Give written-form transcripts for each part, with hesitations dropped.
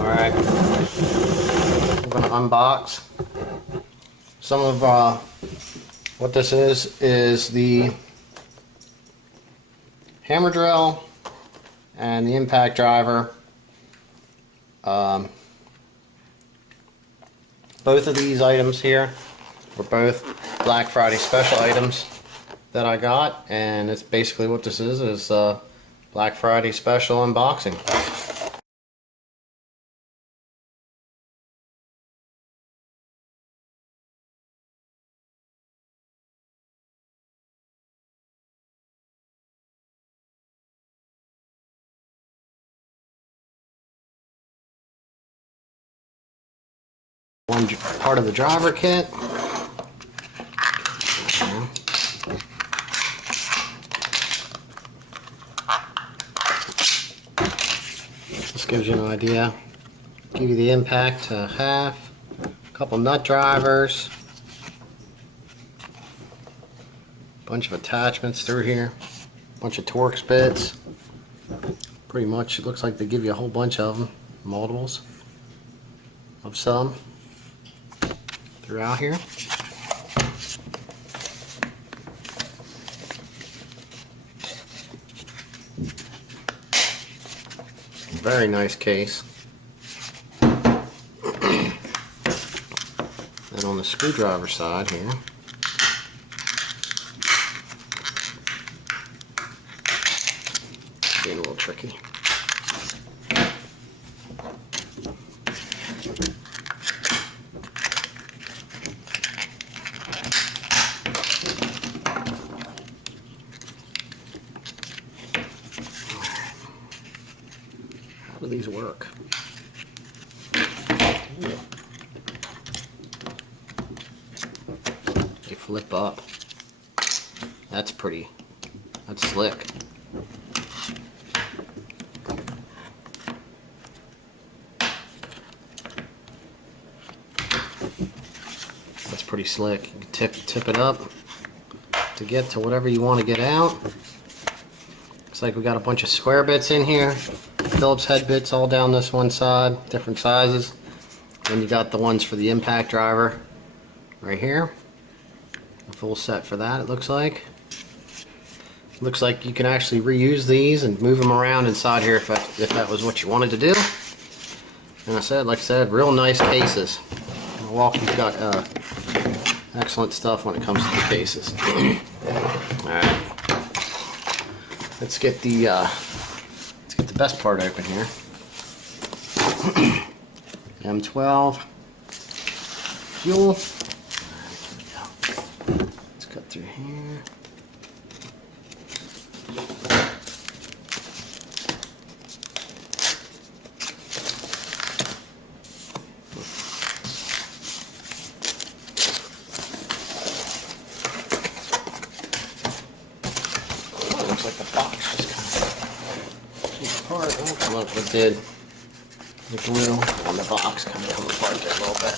Alright, I'm going to unbox some of what this is the hammer drill and the impact driver. Both of these items here were both Black Friday special items that I got, and it's basically what this is Black Friday special unboxing. One part of the driver kit. This gives you an idea. Give you the impact to half. A couple nut drivers. Bunch of attachments through here. Bunch of Torx bits. Pretty much it looks like they give you a whole bunch of them. Multiples of some throughout here. Very nice case. And on the screwdriver side here, being a little tricky. How do these work? Ooh. They flip up. That's pretty. That's slick. That's pretty slick. You can tip it up to get to whatever you want to get out. Looks like we got a bunch of square bits in here. Phillips head bits all down this one side, different sizes. Then you got the ones for the impact driver right here. A full set for that, it looks like. Looks like you can actually reuse these and move them around inside here if that was what you wanted to do. And like I said, real nice cases. Milwaukee's got excellent stuff when it comes to the cases. Alright. Let's get the best part open here. M12 fuel. Let's cut through here. Looks like the box just kind of came apart. Oh, look, it did. The glue on the box kind of come apart there a little bit.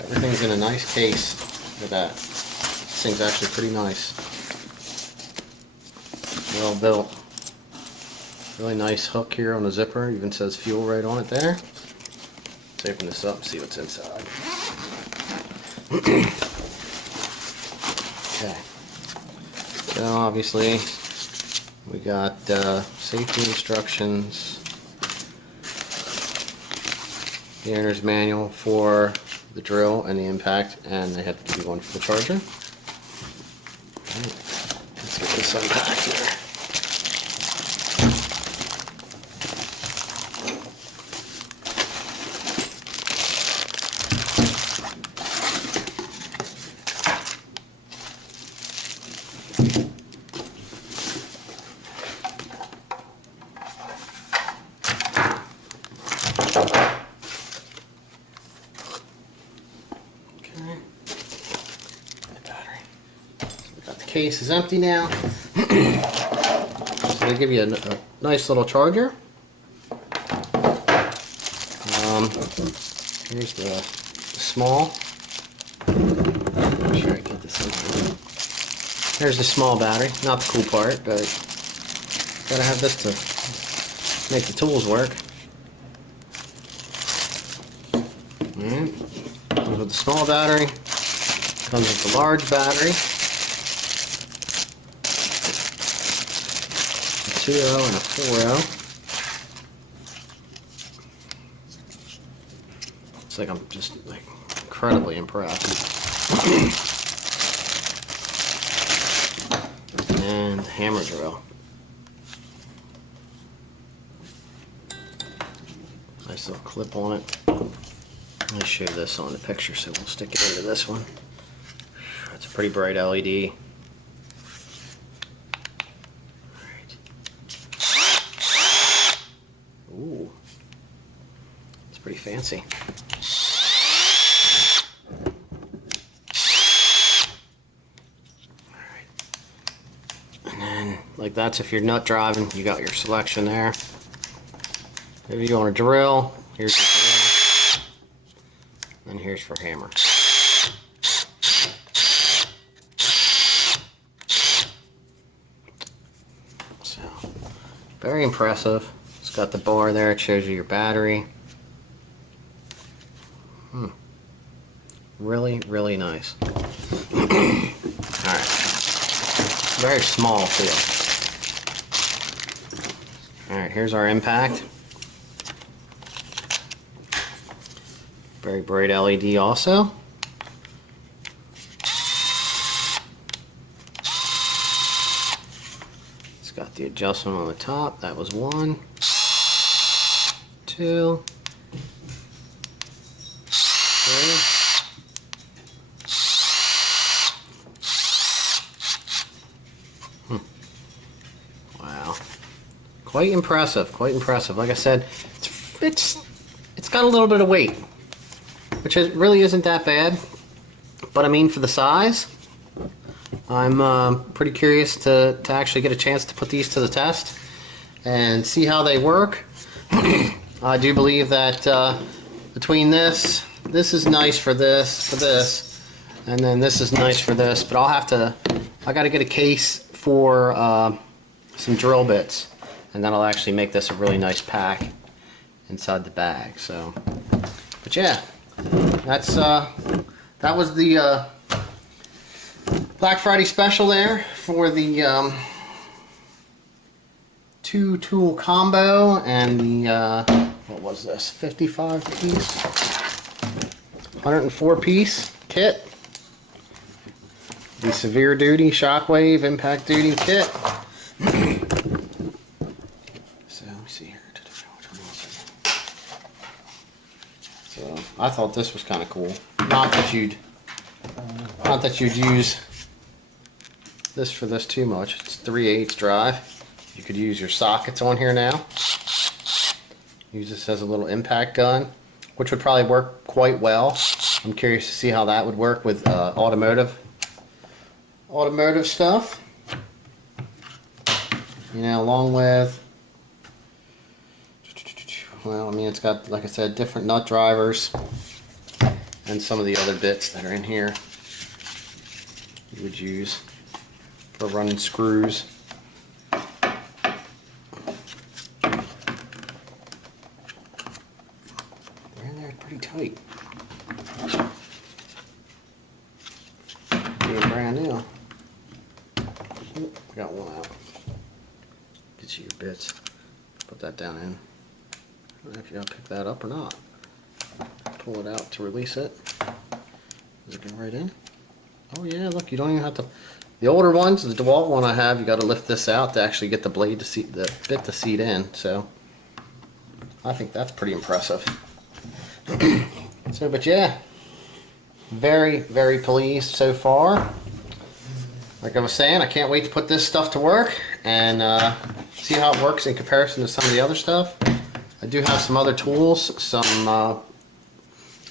Everything's in a nice case. Look at that. This thing's actually pretty nice. Well built. Really nice hook here on the zipper. Even says fuel right on it there. Let's open this up and see what's inside. Okay. So obviously we got safety instructions, the owner's manual for the drill and the impact, and they had to do one for the charger. Right. Let's get this unpacked here. Case is empty now. So they give you a nice little charger. Here's the small. Make sure I get this in. Here's the small battery. Not the cool part, but Gotta have this to make the tools work. Alright. Comes with the small battery. Comes with the large battery. A 2.0 and a 4.0. It's like I'm just like incredibly impressed. And the hammer drill. Nice little clip on it. Let me show this on the picture so we'll stick it into this one. That's a pretty bright LED. Alright. Ooh. It's pretty fancy. Alright. And then, like that's if you're nut driving, you got your selection there. If you want to drill, here's your drill. And here's for hammer. So, very impressive. It's got the bar there, it shows you your battery. Really, really nice. Alright. Very small too. Alright, here's our impact. Very bright LED also. It's got the adjustment on the top. That was 1, 2, 3. Wow. Quite impressive, quite impressive. Like I said, it's got a little bit of weight, which really isn't that bad, but I mean for the size, I'm pretty curious to actually get a chance to put these to the test and see how they work. I do believe that between this is nice for this, and then this is nice for this, but I gotta get a case for some drill bits, and that'll actually make this a really nice pack inside the bag. So, but yeah. That was the Black Friday special there for the 2-tool combo and the what was this, 55 piece, 104 piece kit, the severe duty shockwave impact duty kit. So let me see here. So I thought this was kind of cool. Not that you'd use this for this too much. It's 3/8 drive. You could use your sockets on here now. Use this as a little impact gun, which would probably work quite well. I'm curious to see how that would work with automotive stuff. You know, along with, well, I mean, it's got, like I said, different nut drivers and some of the other bits that are in here you would use for running screws. They're in there pretty tight. Being brand new. Oop, I got one out. Get you your bits. Put that down in. I don't know if you gotta pick that up or not. Pull it out to release it. Does it go right in? Oh yeah, look, you don't even have to. The older ones, the DeWalt one I have, you got to lift this out to actually get the blade to seat, the bit to seat in. So I think that's pretty impressive. So, but yeah, very, very pleased so far. Like I was saying, I can't wait to put this stuff to work and see how it works in comparison to some of the other stuff. I do have some other tools, I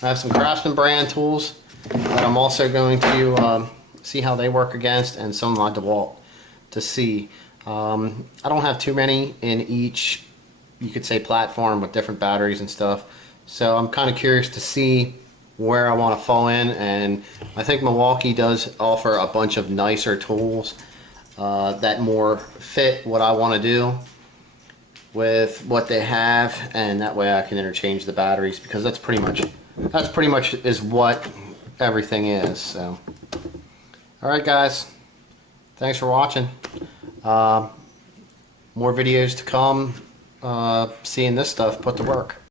have some Craftsman brand tools that I'm also going to see how they work against, and some of my DeWalt to see. I don't have too many in each, you could say, platform with different batteries and stuff. So I'm kind of curious to see where I want to fall in, and I think Milwaukee does offer a bunch of nicer tools that more fit what I want to do with what they have, and that way I can interchange the batteries, because that's pretty much is what everything is. So, all right, guys, thanks for watching. More videos to come. Seeing this stuff put to work.